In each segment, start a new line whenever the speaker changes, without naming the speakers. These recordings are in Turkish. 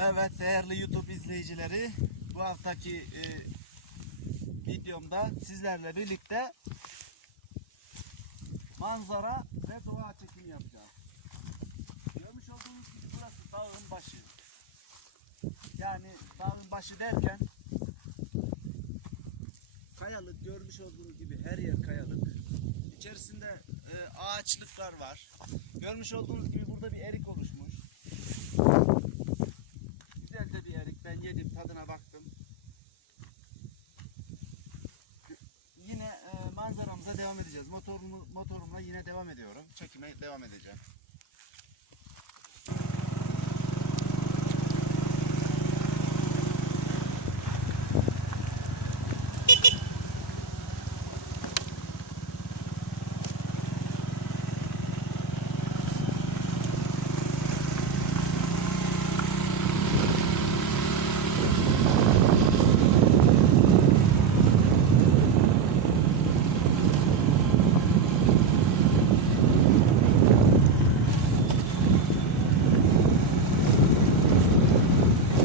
Evet değerli YouTube izleyicileri bu haftaki e, videomda sizlerle birlikte manzara ve doğa çekimi yapacağız. Görmüş olduğunuz gibi burası dağın başı. Yani dağın başı derken kayalık görmüş olduğunuz gibi her yer kayalık. İçerisinde e, ağaçlıklar var. Görmüş olduğunuz gibi burada bir erik oluşmuş. Güzel de bir erik. Ben yedim, tadına baktım. Yine e, edeceğiz. Motorumu, motorumla yine devam ediyorum. Çekime devam edeceğim.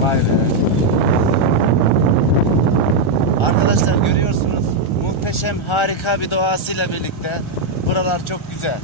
Vay be. Arkadaşlar görüyorsunuz muhteşem harika bir doğasıyla birlikte buralar çok güzel.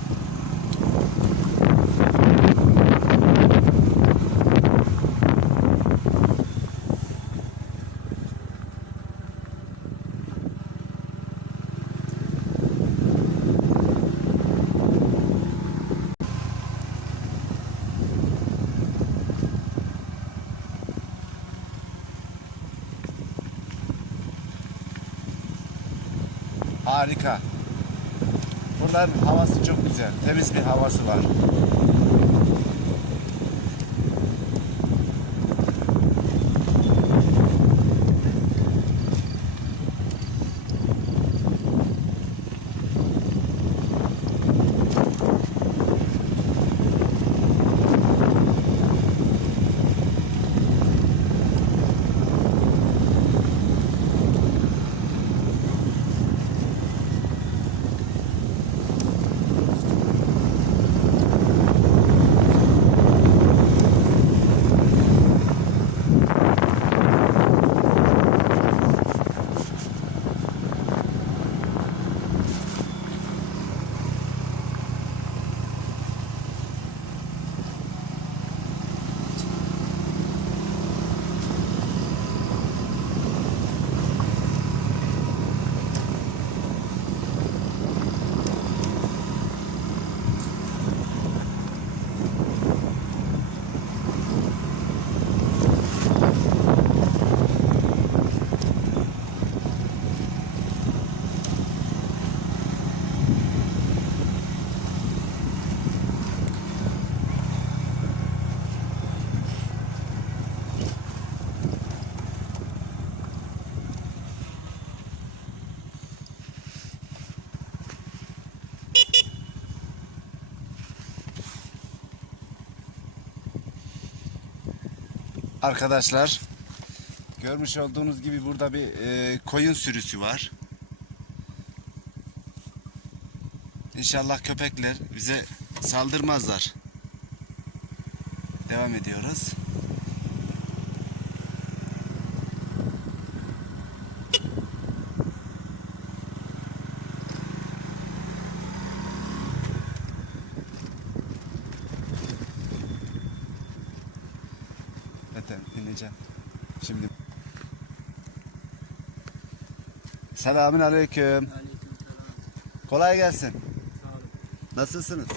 Harika. Buraların havası çok güzel. Temiz bir havası var. Arkadaşlar görmüş olduğunuz gibi burada bir e, koyun sürüsü var. İnşallah köpekler bize saldırmazlar. Devam ediyoruz. Selamün aleyküm.
Aleykümselam.
Kolay gelsin.
Sağ olun.
Nasılsınız?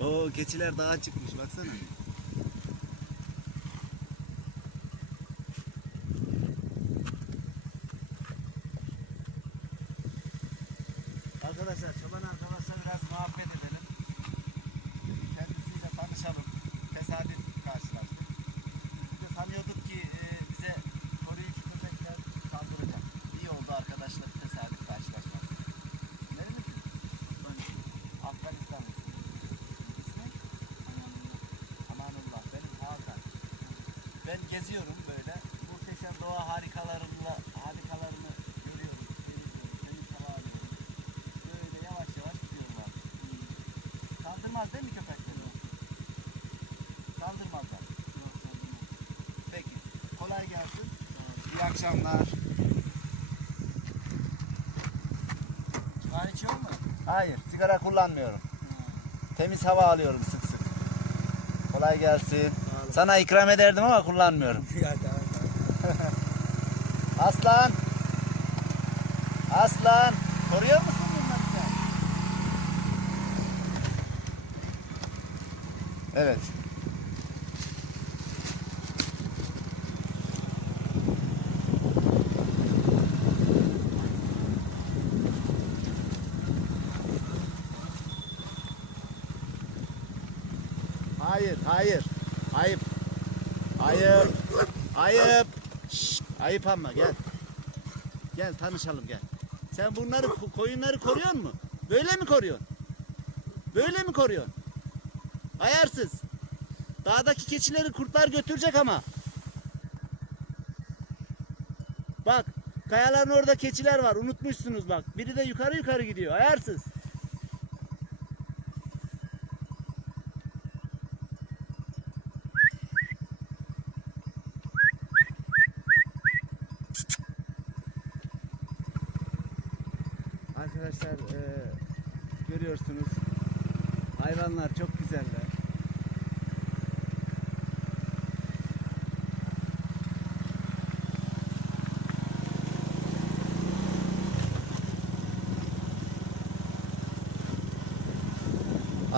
İyiyim.
Oo keçiler dağa çıkmış baksana. Arkadaşlar çoban arkadaşlar biraz muhabbet edelim. Kendisiyle tanışalım. Tesadüf karşılaştık. Biz de sanıyorduk ki e, bize koruyucu köpekler saldıracak. İyi oldu arkadaşlar tesadüf karşılaşmak. Nerelisin? Afganistanlısın. İsmin? Amanullah. Benim Hakan. Ben geziyorum böyle. Muhteşem doğa harikalarıyla harikalarını görüyorum. Görüyorum. Temiz hava alıyorum. Böyle yavaş yavaş gidiyorum abi. Saldırmaz değil mi köpekler? Saldırmazlar. Kolay gelsin. İyi akşamlar.
Kahve içiyor mu?
Hayır, sigara kullanmıyorum. Temiz hava alıyorum sık sık. Kolay gelsin. Sana ikram ederdim ama kullanmıyorum. Aslan. Aslan. Koruyor musun bunları sen? Evet. Hayır, hayır. Ayıp. Ayıp. Ayıp. Şşt, ayıp ama gel. Gel tanışalım gel. Sen bunları ko- koyunları koruyor mu? Böyle mi koruyorsun? Böyle mi koruyorsun? Ayarsız. Dağdaki keçileri kurtlar götürecek ama. Bak kayaların orada keçiler var unutmuşsunuz bak. Biri de yukarı yukarı gidiyor ayarsız. Arkadaşlar e, görüyorsunuz hayvanlar çok güzeller.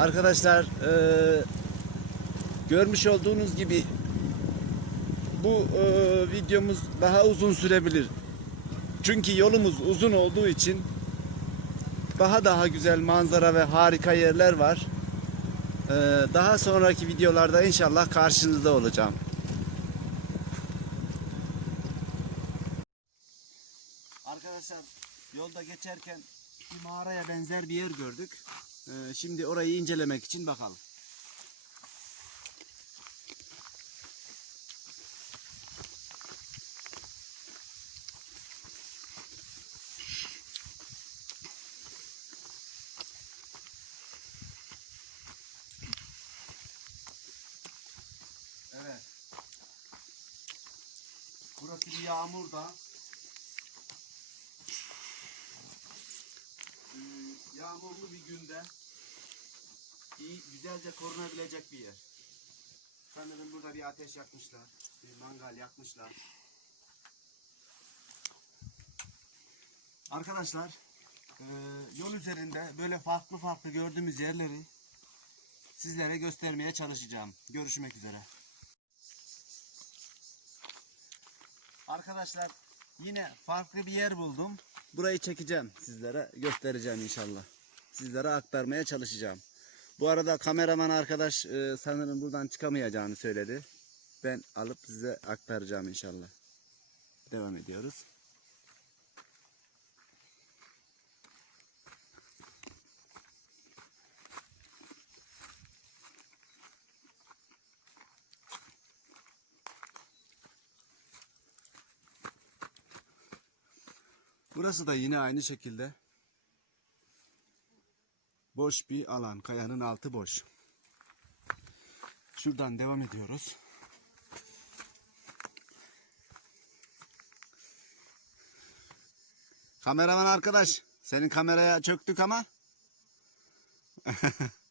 Arkadaşlar e, görmüş olduğunuz gibi bu e, videomuz daha uzun sürebilir. Çünkü yolumuz uzun olduğu için daha daha güzel manzara ve harika yerler var. Ee, daha sonraki videolarda inşallah karşınızda olacağım. Arkadaşlar yolda geçerken bir mağaraya benzer bir yer gördük. Ee, şimdi orayı incelemek için bakalım. Evet. Burası bir yağmur da. Ee, yağmurlu bir günde iyi, güzelce korunabilecek bir yer. Sanırım burada bir ateş yakmışlar. Bir mangal yakmışlar. Arkadaşlar e, yol üzerinde böyle farklı farklı gördüğümüz yerleri sizlere göstermeye çalışacağım. Görüşmek üzere. Arkadaşlar yine farklı bir yer buldum. Burayı çekeceğim sizlere göstereceğim inşallah. Sizlere aktarmaya çalışacağım. Bu arada kameraman arkadaş e, sanırım buradan çıkamayacağını söyledi. Ben alıp size aktaracağım inşallah. Devam ediyoruz. Burası da yine aynı şekilde boş bir alan. Kayanın altı boş. Şuradan devam ediyoruz. Kameraman arkadaş, senin kameraya çöktük ama.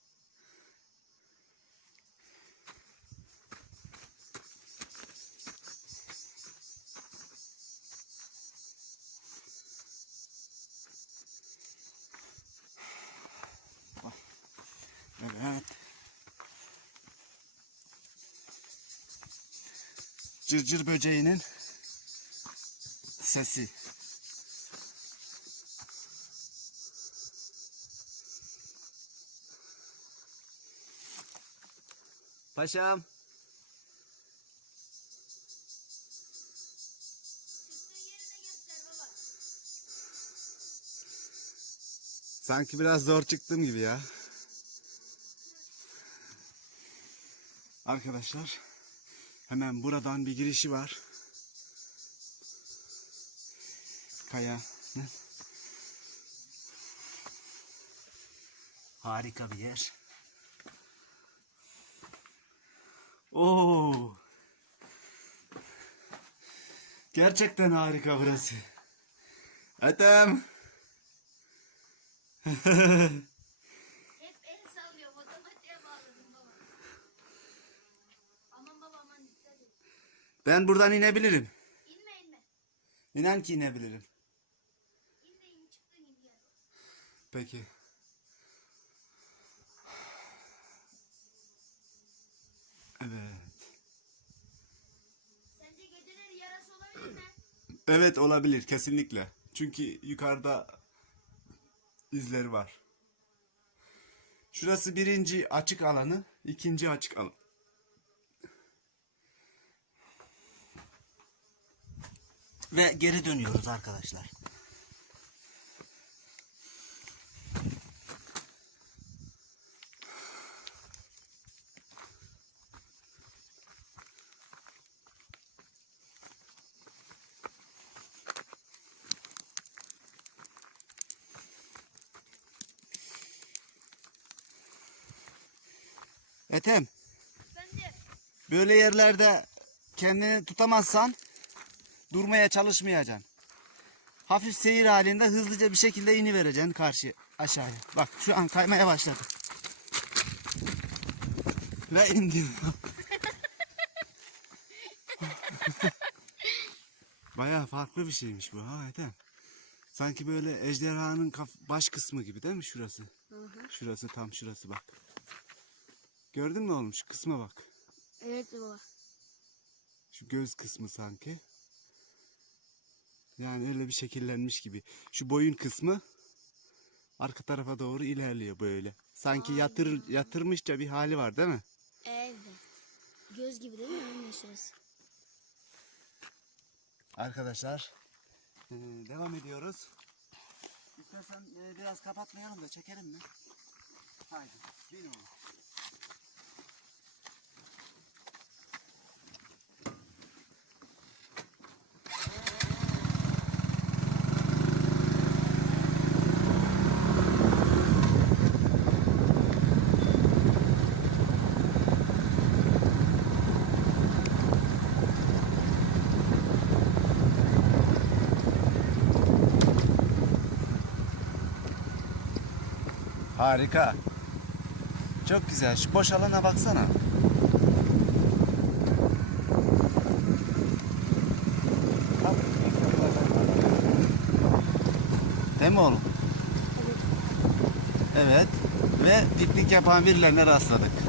Evet. Cırcır böceğinin sesi. Paşam. Sanki biraz zor çıktım gibi ya. Arkadaşlar hemen buradan bir girişi var. Kayanın harika bir yer. Oo. Gerçekten harika burası. Ethem. ben buradan inebilirim.
İnme inme.
İnan ki inebilirim.
İn de in çıktın in.
Peki. Evet.
Sence geceleri yarası olabilir mi?
Evet olabilir kesinlikle. Çünkü yukarıda izleri var. Şurası birinci açık alanı, ikinci açık alan. Ve geri dönüyoruz arkadaşlar. Ethem, böyle yerlerde kendini tutamazsan durmaya çalışmayacaksın. Hafif seyir halinde hızlıca bir şekilde ini vereceksin karşı aşağıya. Bak şu an kaymaya başladı. Ve indim. Bayağı farklı bir şeymiş bu ha Ethem. Sanki böyle ejderhanın baş kısmı gibi değil mi şurası? Şurası tam şurası bak. Gördün mü oğlum şu kısma bak.
Evet baba.
Şu göz kısmı sanki. Yani öyle bir şekillenmiş gibi. Şu boyun kısmı arka tarafa doğru ilerliyor böyle. Sanki yatır yatırmışça bir hali var değil mi?
Evet. Göz gibi değil mi? Anne şurası.
Arkadaşlar eee, devam ediyoruz. İstersen eee, biraz kapatmayalım da çekelim mi? Haydi. Değil mi? Harika. Çok güzel. Şu boş alana baksana. Bak. Değil mi oğlum? Evet. Ve piknik yapan birilerine rastladık.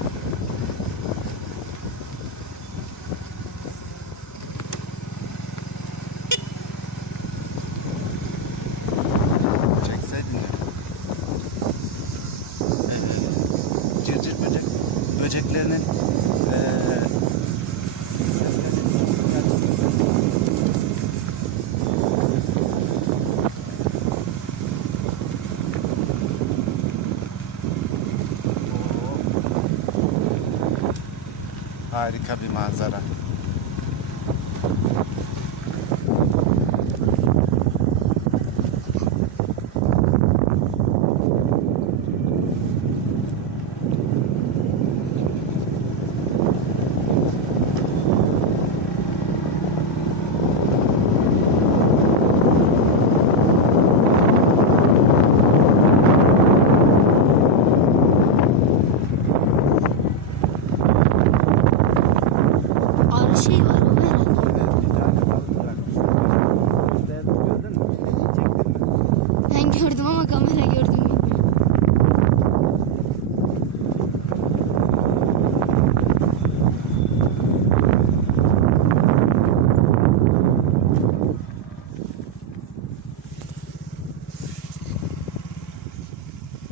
Harika bir manzara.
Arı şey var o herhalde.
Bir?
Ben gördüm ama kamera gördüm.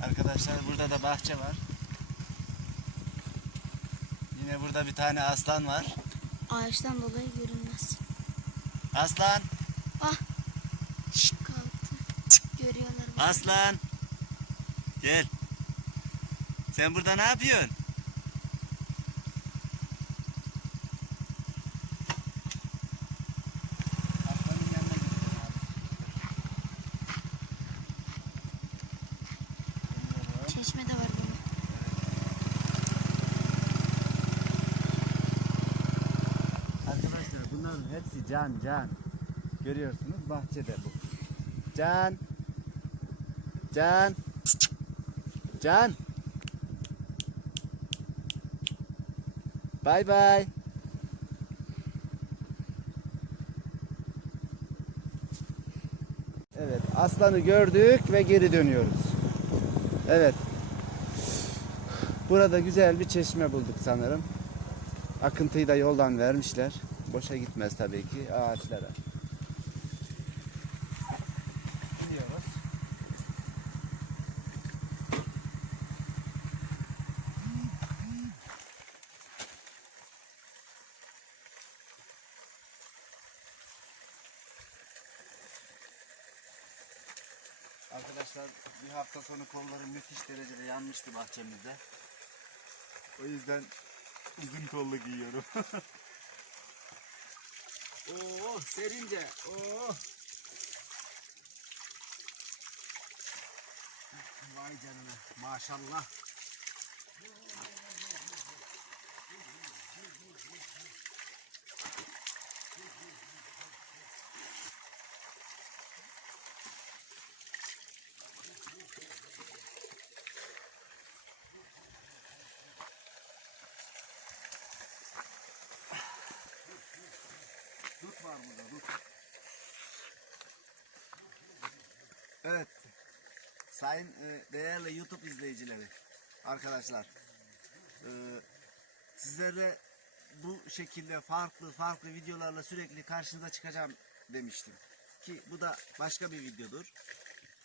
Arkadaşlar burada da bahçe var. Yine burada bir tane aslan var.
Ağaçtan dolayı görünmez.
Aslan,
Ah. Kalktı. Görüyorlar. beni.
aslan. Gel. Sen burada ne yapıyorsun? Can can. Görüyorsunuz bahçede bu. Can. Can. Can. Bay bay. Evet, aslanı gördük ve geri dönüyoruz. Evet. Burada güzel bir çeşme bulduk sanırım. Akıntıyı da yoldan vermişler. Boşa gitmez tabii ki ağaçlara. Gidiyoruz. Arkadaşlar bir hafta sonu kolları müthiş derecede yanmıştı bahçemizde. O yüzden uzun kollu giyiyorum. Oo serince. Oo. Vay canına. Maşallah. Dut var burada dut. Evet. Sayın e, değerli YouTube izleyicileri, arkadaşlar. e, sizlere bu şekilde farklı farklı videolarla sürekli karşınıza çıkacağım demiştim. Ki bu da başka bir videodur.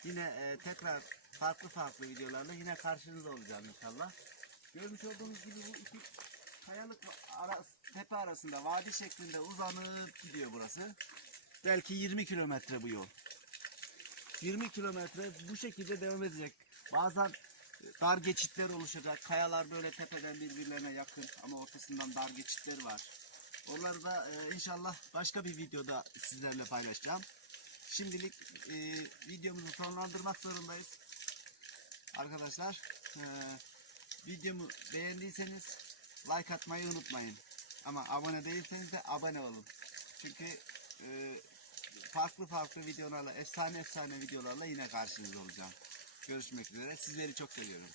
Yine e, tekrar farklı farklı videolarla yine karşınızda olacağım inşallah. Görmüş olduğunuz gibi bu iki kayalık ara, tepe arasında vadi şeklinde uzanıp gidiyor burası. Belki 20 kilometre bu yol. 20 kilometre bu şekilde devam edecek. Bazen dar geçitler oluşacak. Kayalar böyle tepeden birbirlerine yakın ama ortasından dar geçitler var. Onları da e, inşallah başka bir videoda sizlerle paylaşacağım. Şimdilik e, videomuzu sonlandırmak zorundayız. Arkadaşlar e, videomu beğendiyseniz like atmayı unutmayın. Ama abone değilseniz de abone olun. Çünkü e, farklı farklı videolarla, efsane efsane videolarla yine karşınızda olacağım. Görüşmek üzere. Sizleri çok seviyorum.